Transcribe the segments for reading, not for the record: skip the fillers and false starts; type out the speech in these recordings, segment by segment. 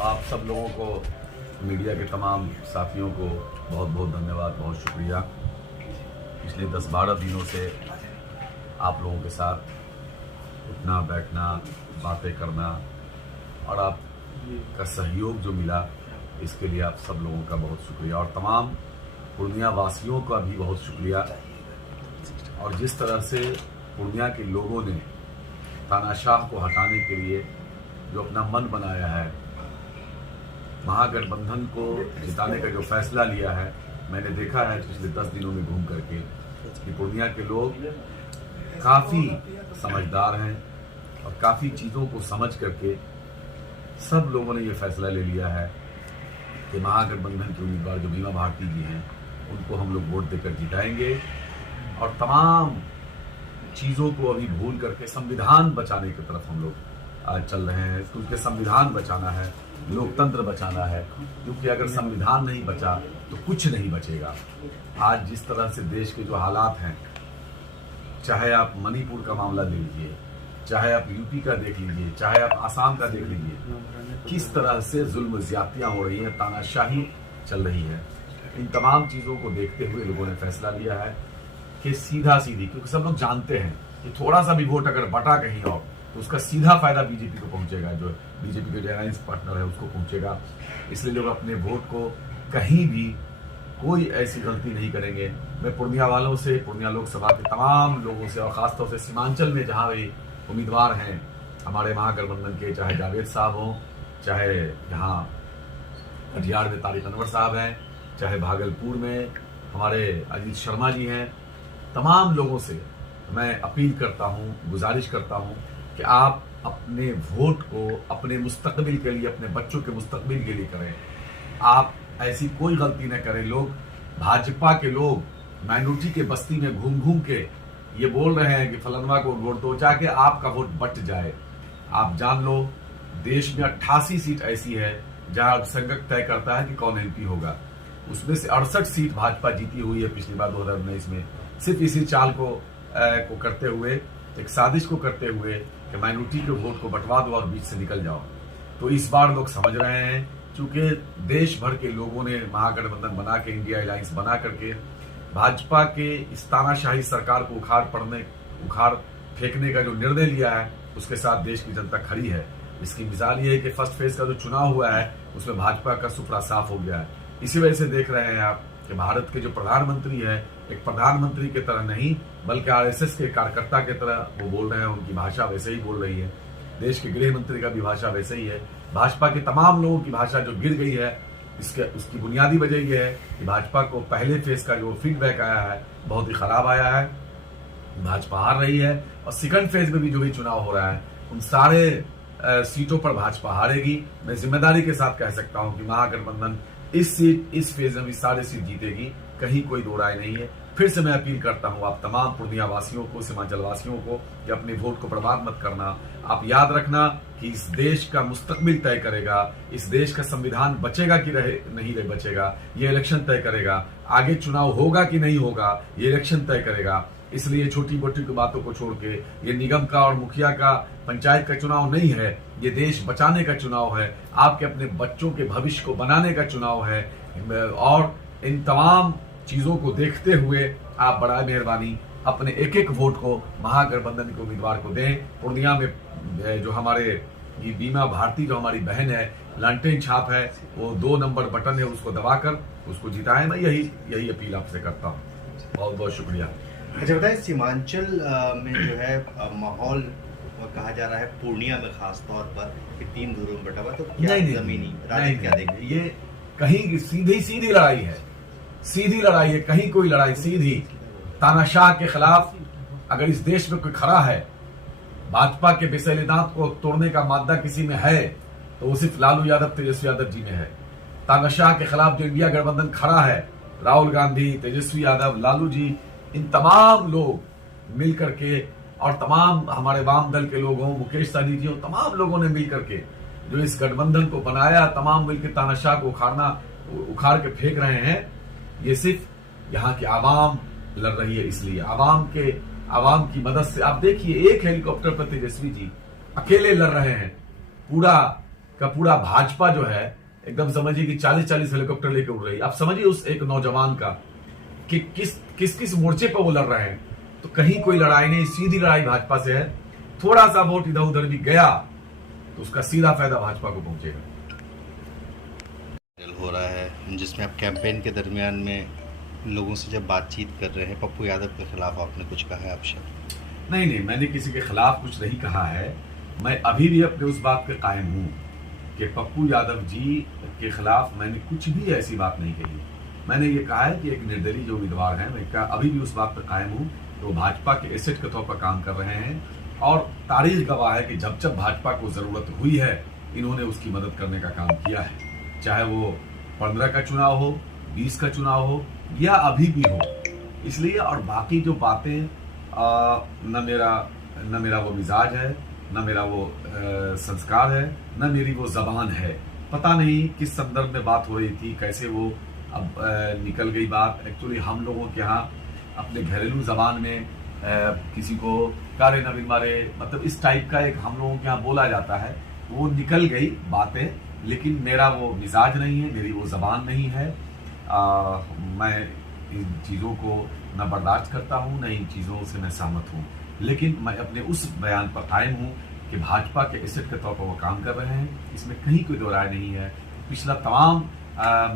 आप सब लोगों को, मीडिया के तमाम साथियों को बहुत बहुत धन्यवाद, बहुत शुक्रिया। पिछले 10-12 दिनों से आप लोगों के साथ उठना बैठना, बातें करना और आपका सहयोग जो मिला, इसके लिए आप सब लोगों का बहुत शुक्रिया और तमाम पूर्णिया वासियों का भी बहुत शुक्रिया। और जिस तरह से पूर्णिया के लोगों ने तानाशाह को हटाने के लिए जो अपना मन बनाया है, महागठबंधन को जिताने का जो फैसला लिया है, मैंने देखा है पिछले 10 दिनों में घूम करके कि पूर्णिया के लोग काफ़ी समझदार हैं और काफ़ी चीज़ों को समझ करके सब लोगों ने ये फैसला ले लिया है कि महागठबंधन के उम्मीदवार जो बीमा भारती जी हैं, उनको हम लोग वोट देकर जिताएंगे और तमाम चीज़ों को अभी भूल करके संविधान बचाने की तरफ हम लोग आज चल रहे हैं। क्योंकि संविधान बचाना है, लोकतंत्र बचाना है, क्योंकि अगर संविधान नहीं बचा तो कुछ नहीं बचेगा। आज जिस तरह से देश के जो हालात हैं, चाहे आप मणिपुर का मामला ले लीजिए, चाहे आप यूपी का देख लीजिए, चाहे आप आसाम का देख लीजिए, किस तरह से जुल्म ज्यादतियां हो रही हैं, तानाशाही चल रही है। इन तमाम चीज़ों को देखते हुए लोगों ने फैसला लिया है कि सीधा सीधी, क्योंकि सब लोग जानते हैं कि थोड़ा सा भी वोट अगर बटा कहीं और तो उसका सीधा फायदा बीजेपी को पहुंचेगा, जो बीजेपी के जो अलायंस पार्टनर है उसको पहुंचेगा। इसलिए लोग अपने वोट को कहीं भी कोई ऐसी गलती नहीं करेंगे। मैं पूर्णिया वालों से, पूर्णिया लोकसभा के तमाम लोगों से और खासतौर से सीमांचल में जहाँ भी उम्मीदवार हैं हमारे महागठबंधन के, चाहे जावेद साहब हों, चाहे यहाँ कटिहार में तारिक अनवर साहब हैं, चाहे भागलपुर में हमारे अजीत शर्मा जी हैं, तमाम लोगों से मैं अपील करता हूँ, गुजारिश करता हूँ कि आप अपने वोट को अपने मुस्तकबिल के लिए, अपने बच्चों के मुस्तकबिल के लिए करें। आप ऐसी कोई गलती न करें। लोग, भाजपा के लोग माइनॉरिटी के बस्ती में घूम घूम के ये बोल रहे हैं कि फलनवा को वोट दो, चाहे आपका वोट बट जाए। आप जान लो, देश में 88 सीट ऐसी है जहां संगठन तय करता है कि कौन एमपी होगा। उसमें से 68 सीट भाजपा जीती हुई है पिछली बार 2019 में, सिर्फ इसी चाल को करते हुए, एक साजिश को करते हुए कि माइनॉरिटी के वोट को बंटवा दो और बीच से निकल जाओ। तो इस बार लोग समझ रहे हैं, क्योंकि देश भर के लोगों ने महागठबंधन बना के, इंडिया अलायंस बना करके भाजपा के इस तानाशाही सरकार को उखाड़ फेंकने का जो निर्णय लिया है, उसके साथ देश की जनता खड़ी है। इसकी मिसाल ये है कि फर्स्ट फेज का जो चुनाव हुआ है उसमें भाजपा का सुपड़ा साफ हो गया है। इसी वजह से देख रहे हैं आप कि भारत के जो प्रधानमंत्री है, एक प्रधानमंत्री की तरह नहीं बल्कि आरएसएस के कार्यकर्ता की तरह वो बोल रहे हैं। उनकी भाषा वैसे ही बोल रही है। देश के गृह मंत्री का भी भाषा वैसे ही है। भाजपा के तमाम लोगों की भाषा जो गिर गई है, उसकी बुनियादी वजह यह है कि भाजपा को पहले फेज का जो फीडबैक आया है बहुत ही खराब आया है। भाजपा हार रही है और सेकंड फेज में भी जो भी चुनाव हो रहा है उन सारे सीटों पर भाजपा हारेगी। मैं जिम्मेदारी के साथ कह सकता हूं कि महागठबंधन इस फेज में भी सारे सीट जीतेगी, कहीं कोई दो राय नहीं है। फिर से मैं अपील करता हूं आप तमाम पूर्णिया वासियों को, सीमांचल वासियों को कि अपने वोट को बर्बाद मत करना। आप याद रखना कि इस देश का मुस्तकबिल तय करेगा, इस देश का संविधान बचेगा कि नहीं बचेगा, ये इलेक्शन तय करेगा। आगे चुनाव होगा कि नहीं होगा, ये इलेक्शन तय करेगा। इसलिए छोटी मोटी बातों को छोड़ के ये निगम का और मुखिया का, पंचायत का चुनाव नहीं है, ये देश बचाने का चुनाव है, आपके अपने बच्चों के भविष्य को बनाने का चुनाव है। और इन तमाम चीजों को देखते हुए आप बड़ा मेहरबानी अपने एक एक वोट को महागठबंधन के उम्मीदवार को दें। पूर्णिया में जो हमारे ये बीमा भारती जो हमारी बहन है, लालटेन छाप है, वो 2 नंबर बटन है, उसको दबाकर उसको जिताएं। मैं यही अपील आपसे करता हूँ। बहुत बहुत शुक्रिया। अच्छा बताए, सीमांचल में जो है माहौल कहा जा रहा है, पूर्णिया में खास तौर पर कि 3 धुरों में बटा हुआ, तो क्या जमीनी राजनीति क्या देखें? ये कहीं सीधी लड़ाई है, सीधी लड़ाई है, कहीं कोई लड़ाई सीधी। तानाशाह के खिलाफ अगर इस देश में कोई खड़ा है, भाजपा के बिसेले दांत को तोड़ने का मादा किसी में है तो वो सिर्फ लालू यादव, तेजस्वी यादव जी में है। तानाशाह के खिलाफ जो इंडिया गठबंधन खड़ा है, राहुल गांधी, तेजस्वी यादव, लालू जी, इन तमाम लोग मिल करके और तमाम हमारे वाम दल के लोग हों, मुकेश सहनी जी हों, तमाम लोगों ने मिल करके जो इस गठबंधन को बनाया, तमाम मिलकर तानाशाह को उखाड़ के फेंक रहे हैं। ये सिर्फ यहाँ की आवाम लड़ रही है। इसलिए आवाम की मदद से आप देखिए, एक हेलीकॉप्टर पर तेजस्वी जी अकेले लड़ रहे हैं। पूरा का पूरा भाजपा जो है एकदम समझिए कि 40-40 हेलीकॉप्टर लेके उड़ रही है। आप समझिए उस एक नौजवान का कि किस मोर्चे पर वो लड़ रहे हैं। तो कहीं कोई लड़ाई नहीं, सीधी लड़ाई भाजपा से है। थोड़ा सा वोट इधर उधर भी गया तो उसका सीधा फायदा भाजपा को पहुंचेगा। हो रहा है जिसमें आप कैंपेन के दरमियान में लोगों से जब बातचीत कर रहे हैं, पप्पू यादव के खिलाफ आपने कुछ कहा है आपसे? नहीं, मैंने किसी के खिलाफ कुछ नहीं कहा है। मैं अभी भी अपने उस बात पे कायम हूं कि पप्पू यादव जी के खिलाफ मैंने कुछ भी ऐसी बात नहीं कही। मैंने ये कहा है कि एक निर्दलीय जो उम्मीदवार हैं, मैं अभी भी उस बात पर कायम हूं कि वो भाजपा के एसेट के तौर पर काम कर रहे हैं और तारीख गवाह है कि जब जब भाजपा को जरूरत हुई है इन्होंने उसकी मदद करने का काम किया है, चाहे वो 15 का चुनाव हो, 20 का चुनाव हो या अभी भी हो। इसलिए और बाकी जो बातें न मेरा वो मिजाज है, न मेरा वो संस्कार है, न मेरी वो जबान है। पता नहीं किस संदर्भ में बात हो रही थी, कैसे वो अब निकल गई बात। एक्चुअली हम लोगों के यहाँ अपने घरेलू जबान में किसी को कारे नबी मारे, मतलब इस टाइप का एक हम लोगों के यहाँ बोला जाता है। वो निकल गई बातें, लेकिन मेरा वो मिजाज नहीं है, मेरी वो जबान नहीं है। मैं इन चीज़ों को न बर्दाश्त करता हूँ, न इन चीज़ों से मैं सहमत हूँ। लेकिन मैं अपने उस बयान पर कायम हूँ कि भाजपा के एसेट के तौर पर वो काम कर रहे हैं, इसमें कहीं कोई दो राय नहीं है। पिछला तमाम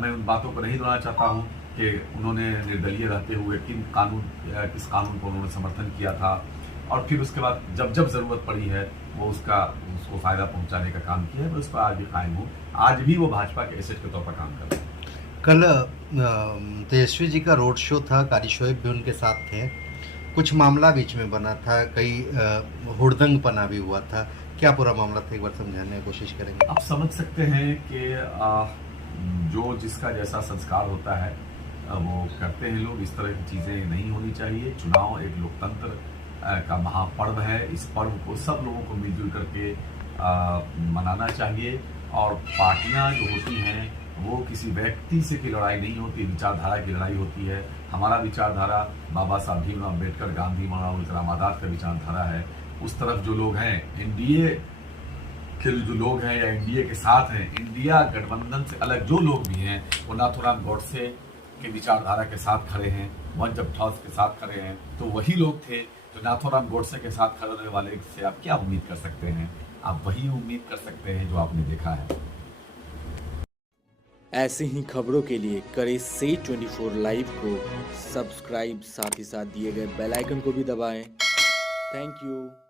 मैं उन बातों को नहीं दोहराना चाहता हूँ कि उन्होंने निर्दलीय रहते हुए किस कानून को उन्होंने समर्थन किया था और फिर उसके बाद जब जरूरत पड़ी है वो उसको फायदा पहुंचाने का काम किया है। मैं उस पर आज भी कायम हूँ। आज भी वो भाजपा के एसेट के तौर पर काम कर रहे हैं। कल तेजस्वी जी का रोड शो था, कारी शोएब भी उनके साथ थे। कुछ मामला बीच में बना था, कई हुड़दंग पना भी हुआ था। क्या पूरा मामला था, एक बार समझाने की कोशिश करेंगे? आप समझ सकते हैं कि जो जिसका जैसा संस्कार होता है वो करते हैं लोग। इस तरह की चीज़ें नहीं होनी चाहिए। चुनाव एक लोकतंत्र का महापर्व है। इस पर्व को सब लोगों को मिलजुल करके मनाना चाहिए। और पार्टियां जो होती हैं वो किसी व्यक्ति से की लड़ाई नहीं होती, विचारधारा की लड़ाई होती है। हमारा विचारधारा बाबा साहब भीमराव अम्बेडकर, गांधी, मौलाना इकराम आजाद का विचारधारा है। उस तरफ जो लोग हैं, एनडीए के जो लोग हैं या एनडीए के साथ हैं, इंडिया गठबंधन से अलग जो लोग भी हैं, वो नाथूराम गॉडसे के विचारधारा के साथ खड़े हैं, वंजब ठॉस के साथ खड़े हैं। तो वही लोग थे जो नाथूराम गॉडसे के साथ खड़े होने वाले से आप क्या उम्मीद कर सकते हैं? आप वही उम्मीद कर सकते हैं जो आपने देखा है। ऐसे ही खबरों के लिए करें से 24 लाइव को सब्सक्राइब, साथ ही साथ दिए गए बेल आइकन को भी दबाएं। Thank you.